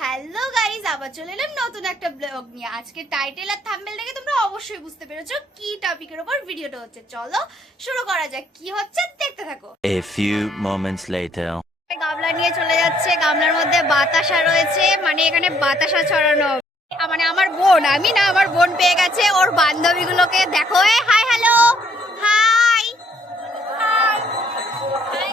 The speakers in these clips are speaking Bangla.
হ্যালো গাইজ আবার চলে এলাম নতুন একটা ব্লগ নিয়ে। আজকে টাইটেল আর থাম্বেল দেখে তোমরা অবশ্যই বুঝতে পেরেছ কি টপিকের উপর ভিডিওটা হচ্ছে। চলো শুরু করা যাক কি হচ্ছে দেখতে থাকো। A few moments later. গামলা নিয়ে চলে যাচ্ছে গামলার মধ্যে বাতাসা রয়েছে মানে এখানে বাতাসা ছড়ানো। মানে আমার বোন আমি না আমার বোন পেয়ে গেছে ওর বান্ধবীগুলোকে দেখো। এ হাই হ্যালো হাই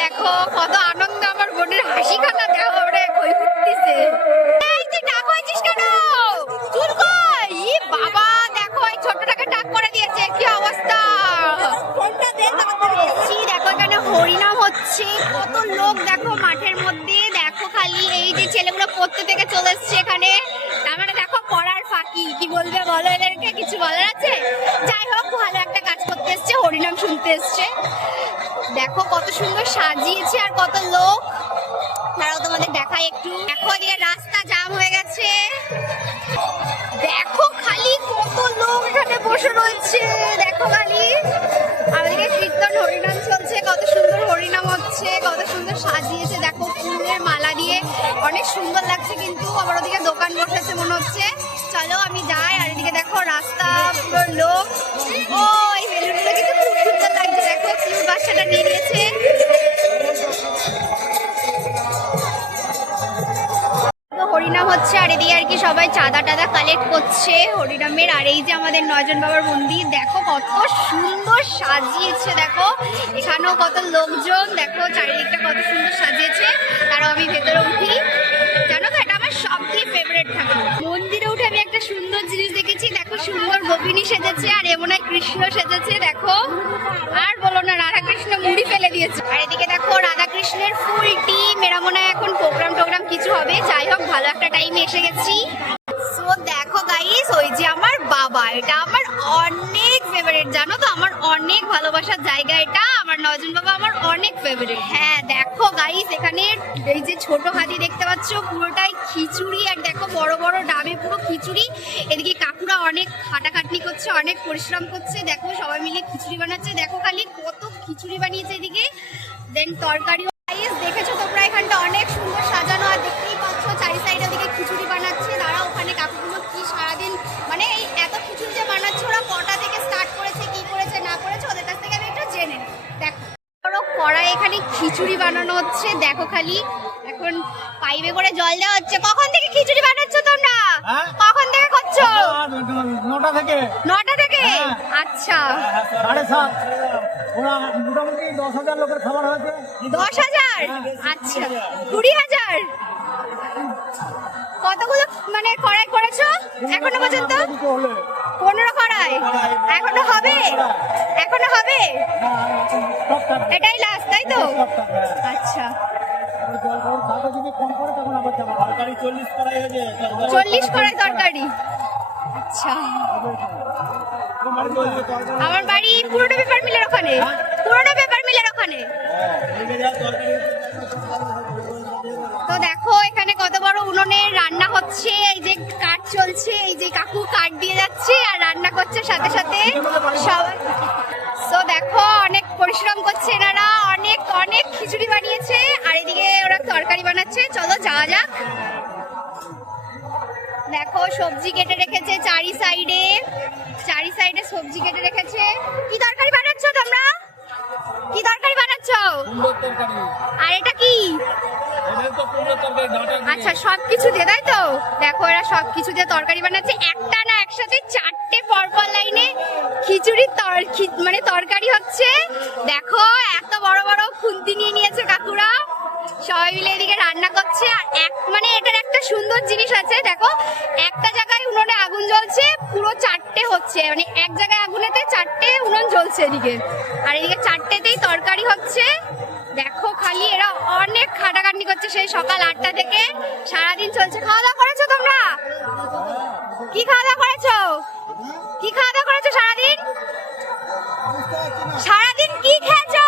দেখো কত আনন্দ আমার বোনের হাসি খানা দেখো। হচ্ছে কত লোক দেখো মাঠের মধ্যে, দেখো খালি এই যে ছেলেগুলো পড়তে থেকে চলে এসছে এখানে। তার মানে দেখো পড়ার ফাঁকি, কি বলবে বলো এদেরকে? কিছু বলার আছে? যাই হোক, ভালো একটা কাজ করতে এসছে, হরিনাম শুনতে এসছে। দেখো কত সুন্দর সাজিয়েছে আর কত লোক। তারাও তোমাদের দেখায় একটু। অনেক সুন্দর লাগছে কিন্তু। আবার ওদিকে দোকান বসেছে মনে হচ্ছে। চলো, আমি যাই। আর এদিকে দেখো, রাস্তা, পুরো লোক। ও, এই বেলুনগুলো কিন্তু খুব সুন্দর লাগছে। দেখো কিউট বাচ্চাটা নিয়ে নিয়েছে। হরিনাম হচ্ছে, আর এদিকে আর কি সবাই চাঁদা টাদা কালেক্ট করছে হরিনামের। আর এই যে আমাদের নয়জন বাবার মন্দির, দেখো কত সুন্দর সাজিয়েছে, দেখো। এখানেও কত লোকজন, দেখো, চারিদিকটা কত সুন্দর সাজিয়েছে। তারাও আমি ভেতরে উঠি। সুন্দর সেজেছে আর এমন এক কৃষ্ণ সেজেছে, দেখো। আর বলো না রাধা কৃষ্ণ মুড়ি ফেলে দিয়েছে। আর এদিকে দেখো রাধা কৃষ্ণের ফুল টিম এরা মনে হয় এখন প্রোগ্রাম টোগ্রাম কিছু হবে। যাই হোক, ভালো একটা টাইমে এসে গেছি। সো দেখো গাইস ওই যে আমার বাবা, এটা আমার অনেক ফেভারিট জানো তো? আমার অনেক ভালোবাসার জায়গা এটা। আমার নজন বাবা আমার অনেক ফেভারিট হ্যাঁ দেখো গাইস এখানে এই যে ছোট হাতি দেখতে পাচ্ছ, পুরোটাই খিচুড়ি আর দেখো বড় বড় ডাবে পুরো খিচুড়ি। এদিকে কাকুরা অনেক খাটাখাটনি করছে, অনেক পরিশ্রম করছে। দেখো সবাই মিলে খিচুড়ি বানাচ্ছে। দেখো খালি কত খিচুড়ি বানিয়েছে এদিকে। দেন তরকারিও দেখেছ তোমরা এখানটা অনেক সুন্দর সাজানো খিচুড়ি বানানো হচ্ছে। দেখো খালি এখন পাইপে করে জল দেওয়া হচ্ছে। কখন থেকে খিচুড়ি বানাচ্ছ তোমরা? হ্যাঁ? কখন থেকে করছ নটা থেকে। নটা থেকে? হ্যাঁ। আচ্ছা। সাড়ে সাত। ওরা মোটামুটি দশ হাজার লোকের খাবার হয়েছে। দশ হাজার? আচ্ছা। কুড়ি হাজার? কতগুলো মানে কড়াই করেছ? এখনও পর্যন্ত? পনেরো কড়াই এখনও হবে? এখনও হবে? এটাই লাস্ট তাই তো? আচ্ছা। চল্লিশ কড়াই তরকারি। আচ্ছা। আমার বাড়ি পুরোনো পেপার মিলের ওখানে। পুরোনো পেপার মিলের ওখানে। তো দেখো, এখানে কত বড় উনুনে রান্না হচ্ছে, এই যে কাঠ চলছে, এই যে কাকু কাঠ দিয়ে যাচ্ছে। করছে সাথে সাথে তো দেখো, অনেক পরিশ্রম করছে এনারা, অনেক অনেক খিচুড়ি বানিয়েছে, আর এদিকে ওরা তরকারি বানাচ্ছে। চলো, যাওয়া যাক। দেখো, সবজি কেটে রেখেছে চারি সাইডে চারি সাইডে সবজি কেটে রেখেছে। কি তরকারি বানাচ্ছ তোমরা? কি তরকারি বানাচ্ছ আর এটা কি? আচ্ছা সব দিয়ে তাই তো? দেখো এরা সব দিয়ে তরকারি বানাচ্ছে। একটা না একসাথে চারটে পরপর লাইনে খিচুড়ির তর খি- মানে তরকারি হচ্ছে। দেখো এত বড় বড় খুন্তি নিয়ে নিয়েছে কাকুরা। সবাই মিলে এদিকে রান্না করছে। আর এক মানে এটার একটা সুন্দর জিনিস আছে দেখো। একটা জায়গায় উনুনে আগুন জ্বলছে পুরো চারটে হচ্ছে। মানে এক জায়গায় আগুনেতে চারটে উনুন জ্বলছে এদিকে। আর এদিকে সকাল আটটা থেকে সারাদিন চলছে। খাওয়া দাওয়া করেছ তোমরা? কি খাওয়া দাওয়া করেছ? কি খাওয়া দাওয়া করেছ সারাদিন? সারাদিন কি খেয়েছো?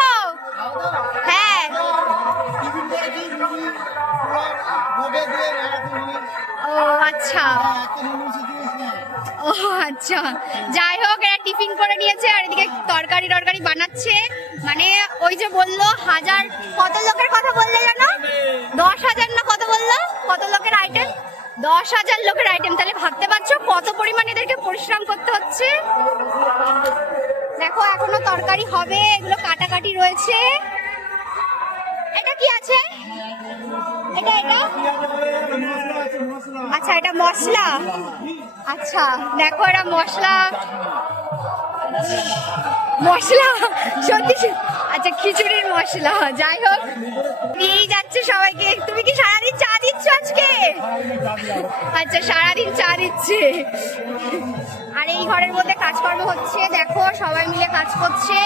হ্যাঁ। ও আচ্ছা। ও আচ্ছা। যাই হোক, এরা টিফিন করে নিয়েছে আর এদিকে তরকারি টরকারি বানাচ্ছে। মানে ওই যে বলল, হাজার কত লোকের কথা বললে জানো দশ হাজার লোকের আইটেম তাহলে ভাবতে পারছ কত পরিমাণ এদেরকে পরিশ্রম করতে হচ্ছে? দেখো, এখনও তরকারি হবে, এগুলো কাটাকাটি রয়েছে। এটা কি আছে? এটা এটা? আচ্ছা এটা মশলা? আচ্ছা দেখো, এটা মশলা। মশলা সত্যি- আচ্ছা খিচুড়ির মশলা। যাই হোক নিয়েই যাচ্ছে সবাইকে। তুমি কি সারাদিন চা দিচ্ছ আজকে? আচ্ছা সারাদিন চা দিচ্ছে। আর এই ঘরের মধ্যে কাজকর্ম হচ্ছে। দেখো, সবাই মিলে কাজ করছে।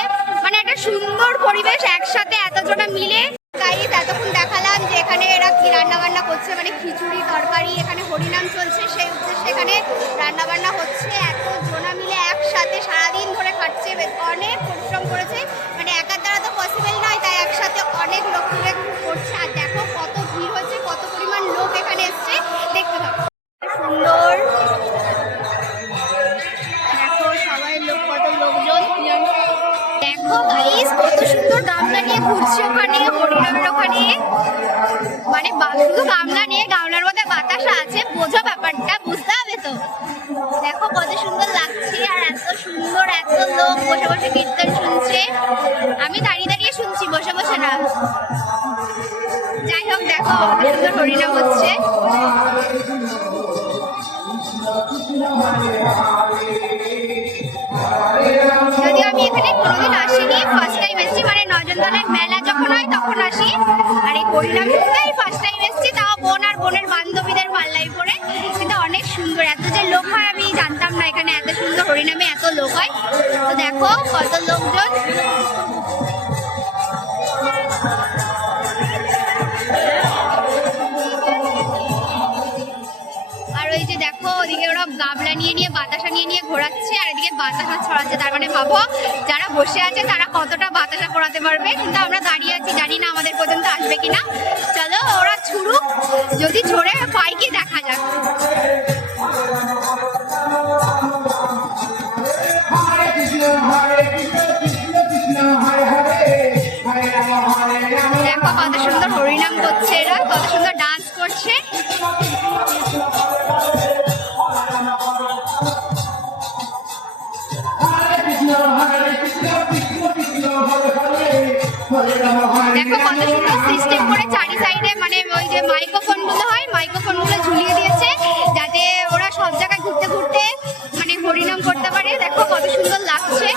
মানে একটা সুন্দর পরিবেশ একসাথে এতজনা মিলে। গাইস এতক্ষণ দেখালাম যে এখানে এরা কি রান্না বান্না করছে। মানে খিচুড়ি, তরকারি, এখানে হরিনাম চলছে। সেই উদ্দেশ্যে এখানে রান্না বান্না হচ্ছে। এত জনা মিলে একসাথে সারাদিন ধরে বেশ অনেক পরিশ্রম করেছে। অনেক করছে আর দেখো কত ভিড় হয়েছে, কত পরিমাণ লোক এখানে এসছে। দেখতে পাবো সুন্দর। নিয়ে ঘুরছে ওখানে ওখানে। মানে গামলা নিয়ে, গামলার মধ্যে বাতাসা আছে, বোঝো ব্যাপারটা, বুঝতে হবে তো। দেখো কত সুন্দর লাগছে আর এত সুন্দর, এত বসে বসে শুনছে। আমি দাঁড়িয়ে বসে বসে যাই হোক, দেখো সুন্দর হরিনাম হচ্ছে। যদিও আমি এখানে কোনোদিন আসিনি ফার্স্ট টাইম এসেছি মানে নজনদলের মেলা যখন হয় তখন আসি। আর এই হরিনাম শুনতে ফার্স্ট টাইম এসেছি, তাও বোন আর বোনের বান্ধবীদের পাল্লাই পরে কিন্তু অনেক সুন্দর, এত যে লোক হয় আমি জানতাম না এখানে এত সুন্দর হরিনামে এত লোক হয়। তো দেখো কত লোকজন ওরা গাবলা নিয়ে নিয়ে, বাতাসা নিয়ে নিয়ে ঘোরাচ্ছে, আর এদিকে বাতাসা ছড়াচ্ছে। তার মানে ভাবো, যারা বসে আছে তারা কতটা বাতাসা করাতে পারবে? কিন্তু আমরা দাঁড়িয়ে আছি, জানি না আমাদের পর্যন্ত আসবে কিনা। চলো, ওরা ছুড়ুক, যদি ঝরে পাই কি দেখা যাক। দেখো কত সুন্দর হরিনাম করছে। দেখো কত সুন্দর সিস্টেম করে চারি সাইডে মানে ওই যে মাইক্রোফোনগুলো হয় মাইক্রোফোনগুলো ঝুলিয়ে দিয়েছে, যাতে ওরা সব জায়গায় ঘুরতে ঘুরতে মানে হরিনাম করতে পারে। দেখো কত সুন্দর লাগছে।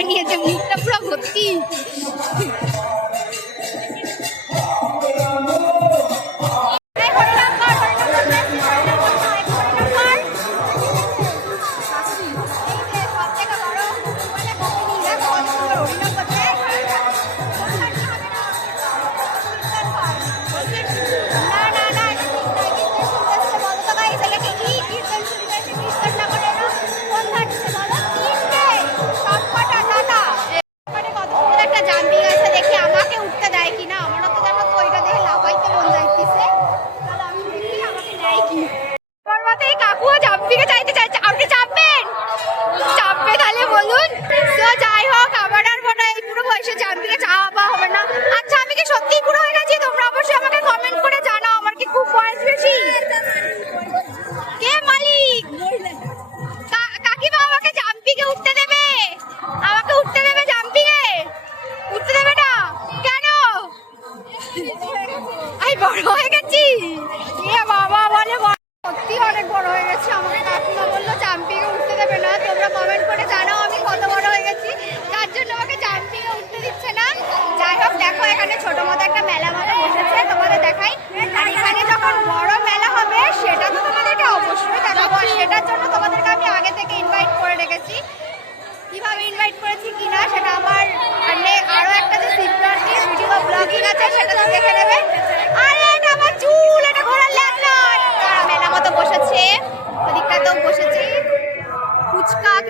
তিলক করে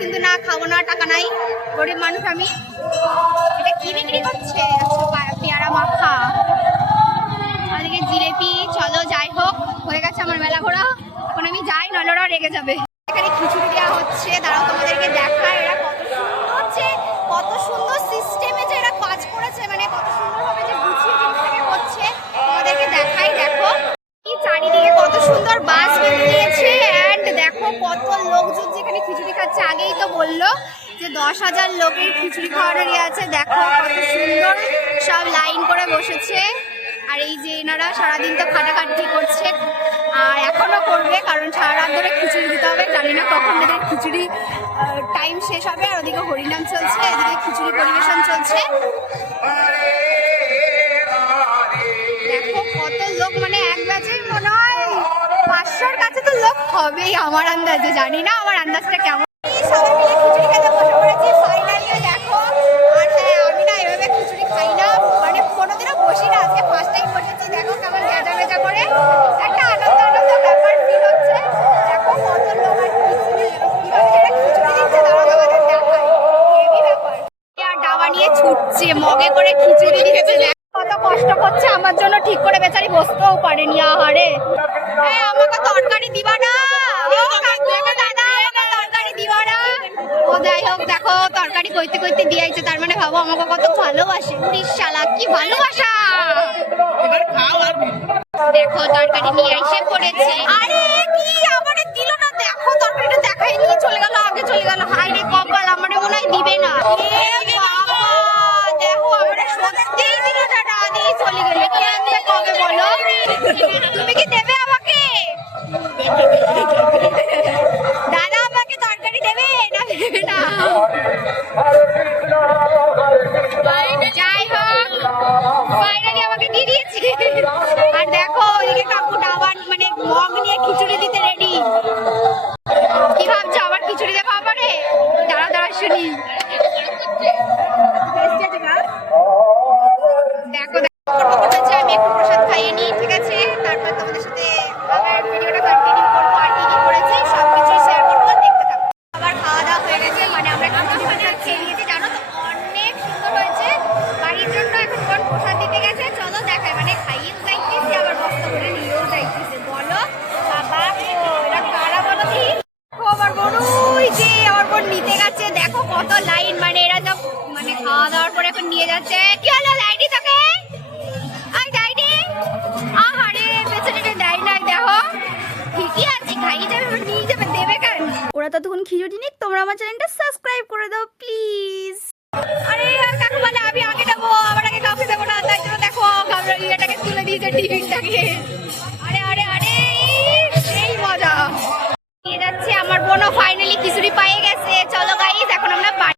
কিন্তু না, খাব না, টাকা নাই। গরিব মানুষ আমি। এটা কি বিক্রি করছে? পেয়ারা মাখা। আজকে জিলেপি, চলো, যাই হোক, হয়ে গেছে আমার মেলা ঘোরা। এখন আমি যাই নলরা রেগে যাবে। এখানে খিচুড়ি দেওয়া হচ্ছে। দাঁড়াও, তোমাদেরকে দেখায় খাচ্ছে আগেই তো বলল যে দশ হাজার লোকের খিচুড়ি খাওয়ানোর ইয়ে আছে। দেখো কত সুন্দর সব লাইন করে বসেছে। আর এই যে এনারা সারাদিন তো খাটাখাটি করছে আর এখনও করবে, কারণ সারা রাত ধরে খিচুড়ি দিতে হবে। জানি না কখন এদের খিচুড়ি টাইম শেষ হবে আর ওদিকে হরিনাম চলছে, এদিকে খিচুড়ি পরিবেশন চলছে। দেখো কত লোক মানে এক ব্যাচে মনে হয় পাঁচশোর কাছে তো লোক হবেই আমার আন্দাজে, জানি না আমার আন্দাজটা কেমন। হ্যাঁ মানে আজকে করে। নিয়ে ছুটছে, মগে করে খিচুড়ি কত কষ্ট করছে, আমার জন্য ঠিক করে বেচারি বসতেও পারেনি, আহারে। এই আমাকে তরকারি দিবা না ও কাকু, দাদা আমাকে তরকারি দিবা না ও যাই হোক দেখো তরকারি করতে দিয়ে আইছে তার মানে ভাবো আমাকে কত ভালোবাসে। শালা কি ভালোবাসা! দেখো তরকারি নিয়ে এসে পড়েছে। আরে ওরা ততক্ষণ খিচুড়ি নিক তোমরা আমার চ্যানেলটা সাবস্ক্রাইব করে দাও প্লিজ আরে আর কাকু বলে, আমি আগে দেবো আমার আগে কাউকে দেবো না, তাই জন্য দেখো, আমরা ইয়েটাকে তুলে দিয়েছে টিভিটাকে আরে আরে আরে সেই মজা। নিয়ে যাচ্ছে আমার বোনও ফাইনালি খিচুড়ি পায়ে